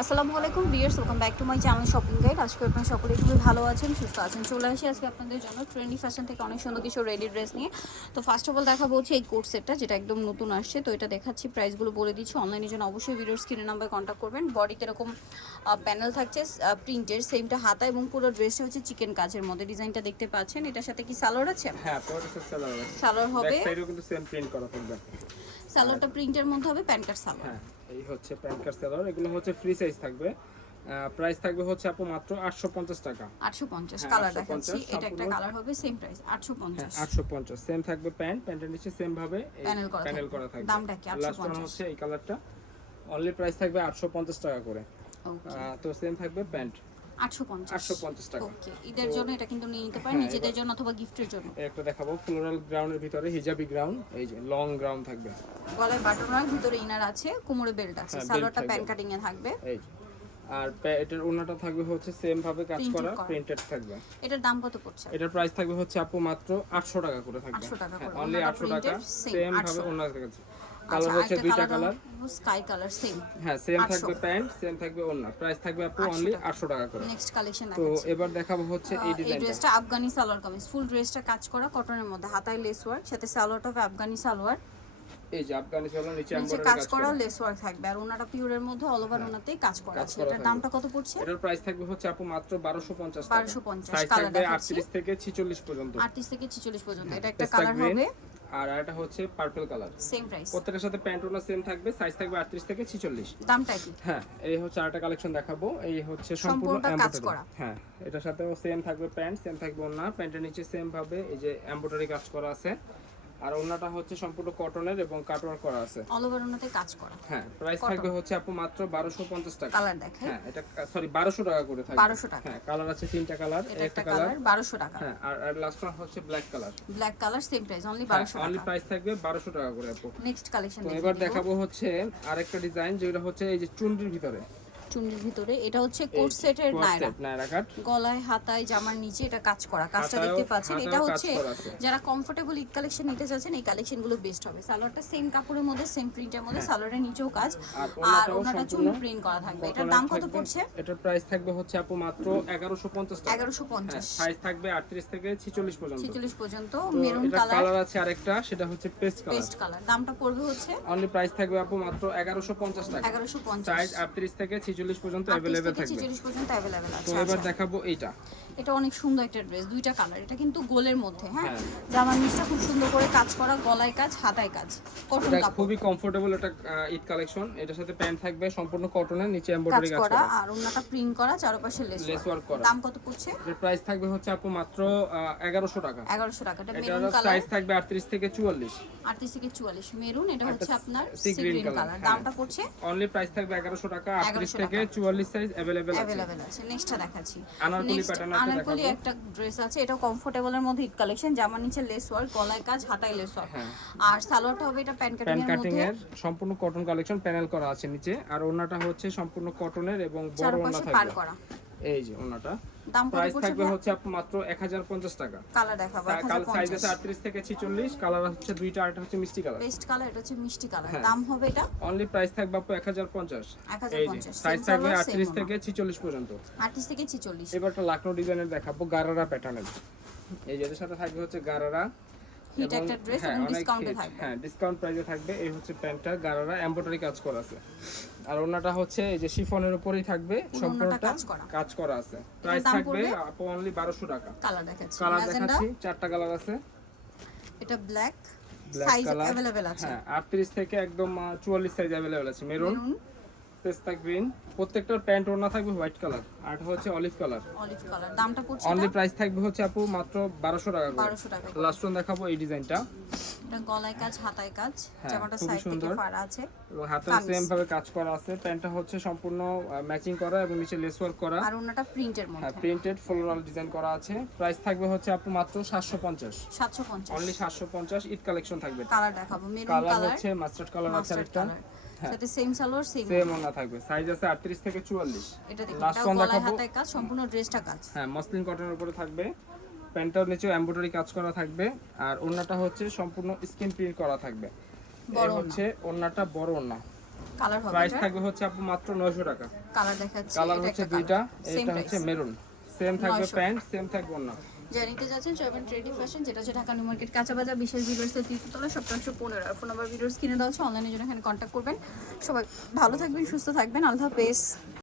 আসসালামু আলাইকুম viewers, welcome back to my channel shopping guide. আজকে আপনারা সকলেই খুবই ভালো আছেন, সুস্থ আছেন। চলে আসি আজকে আপনাদের জন্য ট্রেন্ডি ফ্যাশন থেকে অনেক সুন্দর কিছু রেডি ড্রেস নিয়ে। তো ফার্স্ট অফ অল দেখাবো হচ্ছে এই কোট সেটটা, যেটা একদম নতুন আসছে। তো এটা দেখাচ্ছি, প্রাইসগুলো বলে দিচ্ছি। অনলাইনের জন্য অবশ্যই ভিডিওর স্ক্রিনের নাম্বারে কন্ট্যাক্ট করবেন। বডিতে এরকম প্যানেল থাকছে প্রিন্টের, সেমটা হাতা এবং পুরো ড্রেসটা হচ্ছে চিকেন কাজের মধ্যে। ডিজাইনটা দেখতে পাচ্ছেন। এটার সাথে কি সালোয়ার আছে? হ্যাঁ, পুরোটা সালোয়ার আছে। সালোয়ার হবে, ব্যাক সাইডেও কিন্তু সেম প্রিন্ট করা থাকবে। সালোয়ারটা প্রিন্টের মধ্যে হবে, প্যান্ট কাট সালোয়ার। হ্যাঁ, এই হচ্ছে প্যান্ট কাট সালোয়ার। এগুলো হচ্ছে ফ্রি সাইজ থাকবে। প্রাইস থাকবে হচ্ছে আপু মাত্র 850 টাকা। 850 কালার দেখাচ্ছি। এটা একটা কালার হবে, সেম প্রাইস 850। 850 সেম থাকবে। প্যান্টের নিচে সেম ভাবে প্যানেল করা থাকবে। দামটা কি? লাস্ট ওয়ান হচ্ছে এই কালারটা। অনলি প্রাইস থাকবে 850 টাকা করে। ওকে, তো সেম থাকবে প্যান্ট 850 টাকা। ওকে, ঈদের জন্য এটা কিন্তু নিয়ে নিতে পারেন, নিজেদের জন্য অথবা গিফটের জন্য। একটা দেখাবো ফ্লোরাল গ্রাউন্ডের ভিতরে হিজাবি গ্রাউন্ড, এই যে লং গ্রাউন্ড থাকবে। গলায় বাটন আর ভিতরে ইনার আছে, কোমরে বেল্ট আছে, সালোয়ারটা প্যান কাটিং এ থাকবে। এই আর এটার ওন্নাটা থাকবে হচ্ছে সেম ভাবে কাজ করা, প্রিন্টেড থাকবে। এটার দাম কত পড়ছে? এটার প্রাইস থাকবে হচ্ছে আপু মাত্র 800 টাকা করে থাকবে। 800 টাকা করে, অনলি 800 টাকা। সেম ভাবে ওন্না থাকবে। কালার আচ্ছা, হচ্ছে দুইটা কালার, স্কাই কালার সেম। হ্যাঁ, সেম থাকবে প্যান্ট, সেম থাকবে ওন্না। প্রাইস থাকবে আপু অনলি 800 টাকা করে। নেক্সট কালেকশন তো দেখাচ্ছি। এবার দেখাবো হচ্ছে এই ডিজাইনটা। এই ড্রেসটা আফগানি সালোয়ার কামিজ, ফুল ড্রেসটা কাজ করা কটনের মধ্যে, হাতায় লেস ওয়ার্ক, সাথে সালোয়ারটা হবে আফগানি সালোয়ার। এই যে আফগানি সালোয়ার, নিচে এমব্রয়ডারি কাজ করা, লেস ওয়ার্ক থাকবে। আর ওনাটা পিওরের মধ্যে অল ওভার ওনাতেই কাজ করা আছে। এটার দামটা কত পড়ছে? এটার প্রাইস থাকবে হচ্ছে আপু মাত্র 1250 টাকা। 1250 সাইজ কালার থাকবে দেখাচ্ছি। 38 থেকে 46 পর্যন্ত। 38 থেকে 46 পর্যন্ত। এটা একটা কালার হবে, আর এটা হচ্ছে পার্পল কালার। Same price. প্রত্যেকটার সাথে প্যান্ট ওনা সেম থাকবে। সাইজ থাকবে 38 থেকে 46। দামটা কি? হ্যাঁ, এই হচ্ছে আরেকটা কালেকশন দেখাবো। এই হচ্ছে সম্পূর্ণ কাজ করা। হ্যাঁ, এটার সাথেও সেম থাকবে প্যান্ট, সেম থাকবে ওন্না। প্যান্টের নিচে সেম ভাবে এই যে এমব্রয়ডারি কাজ করা আছে। আর ওন্নাটা হচ্ছে সম্পূর্ণ কটনের এবং কাটওয়ার্ক করা আছে, অল ওভার ওনাতে কাজ করা। হ্যাঁ, প্রাইস থাকবে হচ্ছে আপু মাত্র 1250 টাকা। কালার দেখাই। হ্যাঁ, এটা সরি 1200 টাকা করে থাকবে। 1200 টাকা। হ্যাঁ, কালার আছে তিনটা কালার, একটা কালার 1200 টাকা। হ্যাঁ, আর লাস্ট ওয়ান হচ্ছে black colour. Black colour same price, only 1200 টাকা। অনলি প্রাইস থাকবে 1200 টাকা করে আপু। নেক্সট কালেকশন তো এবার দেখাবো হচ্ছে আরেকটা ডিজাইন, যেটা হচ্ছে এই যে চুনরির ভিতরে। চুন্ডির ভিতরে এটা হচ্ছে কোট সেটের নায়রা কাট, গলায় হাতায় জামার নিচে এটা কাজ করা। কাজটা দেখতে পাচ্ছেন। এটা হচ্ছে যারা কমফোর্টেবল ঈদ কালেকশন নিতে চাচ্ছেন, এই কালেকশনগুলো বেস্ট হবে। সালোয়ারটা সেম কাপড়ের মধ্যে, সেম প্রিন্টের মধ্যে, সালোয়ারের নিচেও কাজ, আর ওনাটা চুন প্রিন্ট করা থাকবে। এটার দাম কত পড়ছে? এটার প্রাইস থাকবে হচ্ছে আপু মাত্র 1150 টাকা। 1150। সাইজ থাকবে 38 থেকে 46 পর্যন্ত। 46 পর্যন্ত। মেরুন কালার আছে আরেকটা, সেটা হচ্ছে পেস্ট কালার। দামটা পড়বে হচ্ছে অনলি প্রাইস থাকবে আপু মাত্র 1150 টাকা। 1150। সাইজ 38 থেকে 46 পর্যন্ত अवेलेबल থাকবে। 46 পর্যন্ত अवेलेबल আছে। তো এবার দেখাবো এইটা। এটা অনেক সুন্দর একটা ড্রেস, দুইটা কালার। এটা কিন্তু গোলের মধ্যে, হ্যাঁ, জামার নিচটা খুব সুন্দর করে কাজ করা, গলায় কাজ, হাতায় কাজ, কটন কাপড়। খুবই কমফোর্টেবল একটা ঈদ কালেকশন। এটার সাথে প্যান্ট থাকবে সম্পূর্ণ কটনের, নিচে এমব্রয়ডারি কাজ করা, আর ওন্নাটা প্রিন্ট করা, চারপাশে লেস ওয়ার্ক করা। দাম কত পড়ছে? এর প্রাইস থাকবে হচ্ছে আপু মাত্র 1100 টাকা। 1100 টাকা। এটা এটার মেরুন কালার, সাইজ থাকবে 38 থেকে 44। 38 থেকে 44 মেরুন। এটা হচ্ছে আপনার সি গ্রিন গ্রিন কালার। দামটা পড়ছে অনলি প্রাইস থাকবে 1100 টাকা। 38 থেকে 44 সাইজ अवेलेबल আছে। নেক্সটটা দেখাচ্ছি। আনারকলি প্যাটার্ন আছে, আনারকলি একটা ড্রেস আছে। এটা কমফোর্টেবলের মধ্যে ঈদ কালেকশন। জামার নিচে লেস ওয়ার্ক, গলায় কাজ, হাতায় লেস ওয়ার্ক, আর সালোয়ারটা হবে এটা প্যান কাটিং এর সম্পূর্ণ কটন কালেকশন, প্যানেল করা আছে নিচে। আর ওন্নাটা হচ্ছে সম্পূর্ণ কটনের এবং বড় ওন্না থাকবে। এই যে ওন্নাটা, দাম প্রাইস থাকবে হচ্ছে আপু মাত্র 1050 টাকা। কালার দেখাবো। সাইজ আছে 38 থেকে 46। কালার হচ্ছে দুইটা, আরেকটা হচ্ছে মিষ্টি কালার, পেস্ট কালার, এটা হচ্ছে মিষ্টি কালার। দাম হবে এটা অনলি প্রাইস থাকবে আপু 1050। 1050। সাইজ থাকবে 38 থেকে 46 পর্যন্ত। 38 থেকে 46। এবার একটা লাকনো ডিজাইনের দেখাবো, গারারা প্যাটার্নের। এই যেটার সাথে থাকবে হচ্ছে গারারা, হিট একটা ড্রেস এবং ডিসকাউন্টে থাকবে। হ্যাঁ, ডিসকাউন্ট প্রাইসে থাকবে। এই হচ্ছে প্যান্টটা, গারারা এমব্রয়ডারি কাজ করা আছে। আর ওন্নাটা হচ্ছে এই যে শিফনের উপরেই থাকবে, সম্পূর্ণটা কাজ করা আছে। প্রাইস থাকবে আপু অনলি 1200 টাকা। কালার দেখাচ্ছি, চারটা কালার আছে। এটা ব্ল্যাক, সাইজ अवेलेबल আছে। হ্যাঁ, 38 থেকে একদম 44 সাইজ अवेलेबल আছে। মেরুন, পেস্তা গ্রিন। প্রত্যেকটার প্যান্ট ওড়না থাকবে হোয়াইট কালার, আর এটা হচ্ছে অলিভ কালার। দামটা পড়ছে অনলি প্রাইস থাকবে হচ্ছে আপু মাত্র 1200 টাকা করে। 1200 টাকা। লাস্ট ওয়ান দেখাবো এই ডিজাইনটা। এটা গলায় কাজ, হাতায় কাজ, জামাটা সাইড থেকে ফাড়া আছে এবং হাতে সেম ভাবে কাজ করা আছে। প্যান্টটা হচ্ছে সম্পূর্ণ ম্যাচিং করা এবং নিচে লেস ওয়ার্ক করা, আর ওন্নাটা প্রিন্টের মধ্যে, হ্যাঁ, প্রিন্টেড ফ্লোরাল ডিজাইন করা আছে। প্রাইস থাকবে হচ্ছে আপু মাত্র 750। 750 অনলি 750। ঈদ কালেকশন থাকবে। কালার দেখাবো। মেরুন কালার হচ্ছে মাস্টার্ড কালার আছে একটা, সাথে সেম সালোয়ার, সেম ওন্না থাকবে। সাইজ আছে 38 থেকে 44। এটা দেখুন, এটা গলায় হাতায় কাজ, সম্পূর্ণ ড্রেসটা কাজ। হ্যাঁ, মসলিন কটনের উপরে থাকবে। প্যান্টটার নিচে এমব্রয়ডারি কাজ করা থাকবে। আর ওন্নাটা হচ্ছে সম্পূর্ণ স্কিন প্রিন্ট করা থাকবে। এই হচ্ছে ওন্নাটা, বড় ওন্না। কালার হবে প্রাইস থাকবে হচ্ছে আপু মাত্র 900 টাকা। কালার দেখাচ্ছি, কালার এটা হচ্ছে একটা দুইটা, সেম এটা প্রাইস। হচ্ছে মেরুন, সেম থাকবে 900 প্যান্ট, সেম থাকবে ওড়না। যারা নিতে যাচ্ছেন চলবেন ট্রেন্ডি ফ্যাশন, যেটা হচ্ছে ঢাকা নিউ মার্কেট কাঁচা বাজার বিশেষ ভিডিওসের তৃতীয়তলা, 1715। আর ফোন নাম্বার ভিডিওস কিনে দেওয়া হচ্ছে, অনলাইনে জন্য এখানে কন্ট্যাক্ট করবেন। সবাই ভালো থাকবেন, সুস্থ থাকবেন, আল্লাহ হাফেজ।